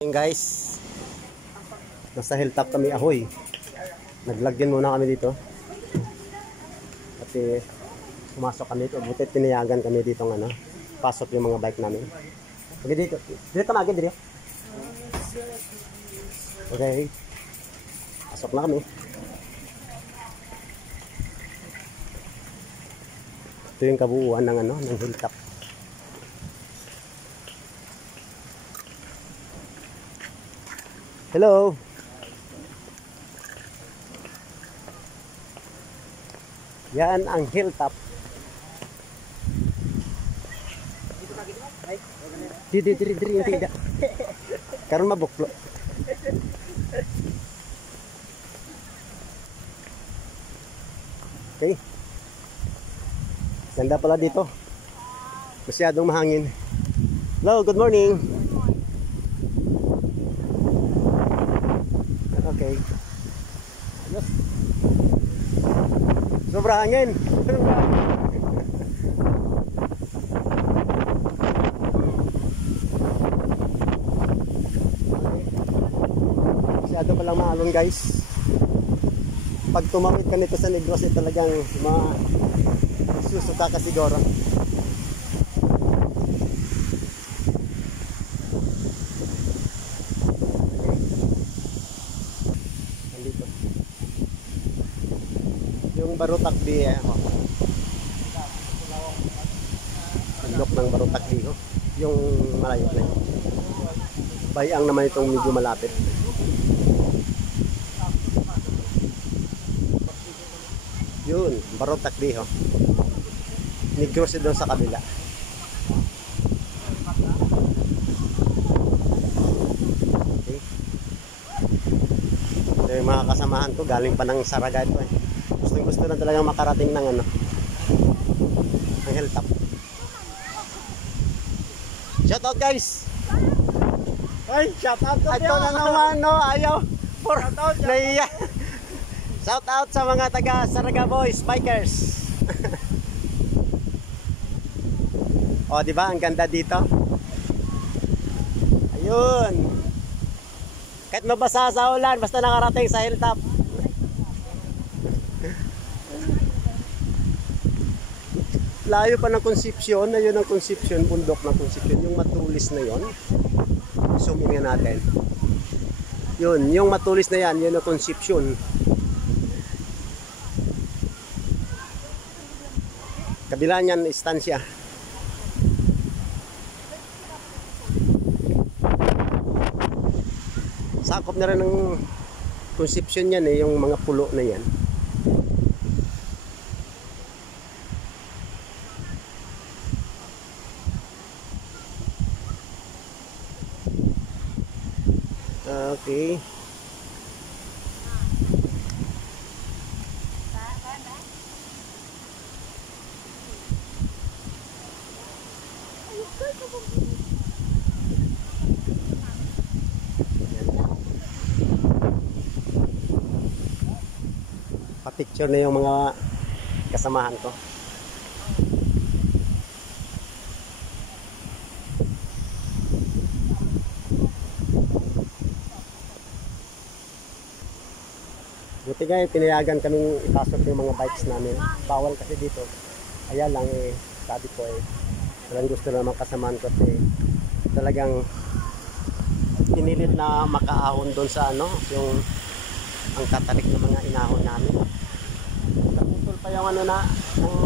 Guys, nasa hilltop kami, ahoy. Naglagyan muna kami dito. At pumasok kami dito. Buti tinayagan kami dito ng pasok yung mga bike namin. Okay, dito. Dito ka magin, dito. Okay. Pasok na kami. Ito yung kabuuan ng ng hilltop. Hello. Yan ang hilltop. Diri tidak. Karon mabuklo. Okay. Ganda pala dito. Masyadong mahangin. Hello, good morning. Okay. Ayos. Sobra hangin. Masyado palang maalon, guys. Pag tumawid ka nito sa Negros, talagang susuka ka siguro. Yung Barutakbi Bundok ng Barutakbi yung malayo na yun. Bayang naman itong medyo malapit. Yun, Barutakbi Negros doon sa kabila. Okay. So, yung mga kasamahan ko galing pa ng Saraga ito gusto na talagang makarating ng ng hilltop. Shout out, guys. Ay, shout out ko. Ito na naman ayaw for naiya. Shout out sa mga taga Saraga Boys Bikers. Oh, di ba ang ganda dito? Ayun. Kahit mabasa sa ulan basta nakarating sa hilltop. Layo pa ng Concepcion, ayun ang Concepcion, bundok ng Concepcion, yung matulis na yon. Zoom in natin. Yun, yung matulis na yan, yun ang Concepcion. Kabila niyan, istansya. Sakop na rin ng Concepcion yan yung mga pulo na yan. Okay. Pa-picture na yung mga kasamahan ko. Buti nga pinayagan kaming ipasok yung mga bikes namin. Bawal kasi dito. Kaya lang sabi ko walang gusto naman kasamaan ko talagang pinilit na makaahon doon sa yung ang tatarik ng mga inahon namin. Naputol pa yung yung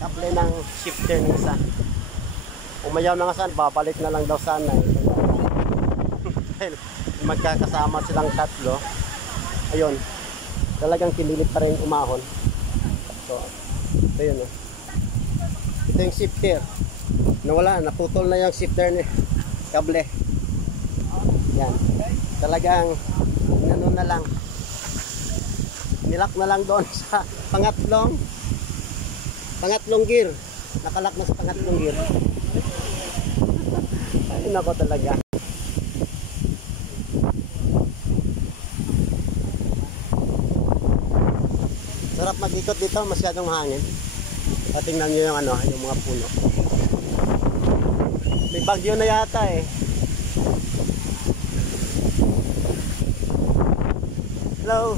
kable ng shifter ng isa. Umayaw na nga saan, babalik na lang daw sana. Dahil magkakasama silang tatlo. Ayun, talagang kinilit pa rin umahon. So, ito yun Ito yung shifter. Nawala, naputol na yung shifter ni kable. Yan. Talagang na lang. Nilak na lang doon sa pangatlong gear. Nakalak na sa pangatlong gear. Ayun ako talaga. Sarap mag-ikot dito, masyadong hangin. Tingnan nyo yung yung mga puno. May bagyo na yata Hello.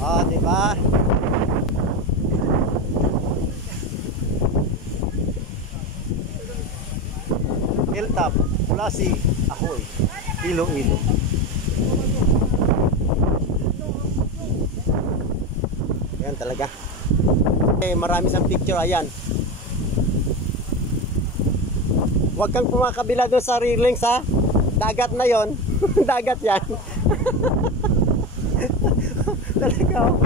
Oh, di ba? Hilltop, Kulasi, Ahoy, Iloilo. Yan talaga. Eh, marami sang picture, ayan. Huwag kang pumakabila doon sa railings ha. Dagat na yon. Dagat yan. Talaga. Oh.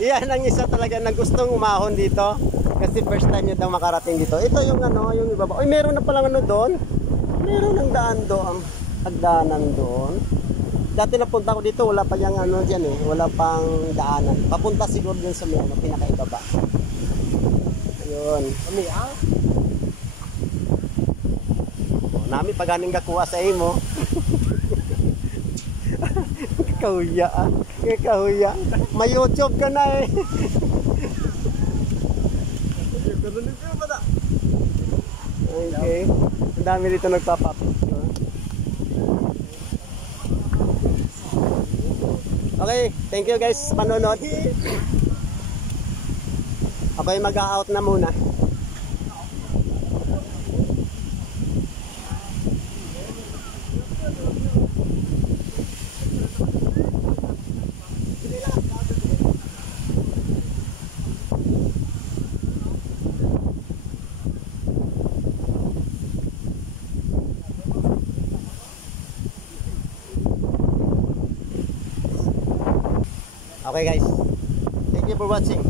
Yan ang isa talaga na gustong umahon dito. Kasi first time nyo daw makarating dito. Ito yung ano, yung ibaba. Uy, meron na palang ano doon. Meron ng daan doon. Hagdanan doon. Dati napunta ko dito, wala pa yung ano dyan eh. Wala pang daanan. Papunta siguro dyan sa may ano, pinakaibaba. Ayun. Kami ah. Nami paganing gakuha sa imo. Kahuya ah. Kahuya. May YouTube ka na eh. Okay. Ang dami dito nagpapapicture. Okay, thank you guys sa panonood. Ako ay mag-out na muna. Okay guys, thank you for watching.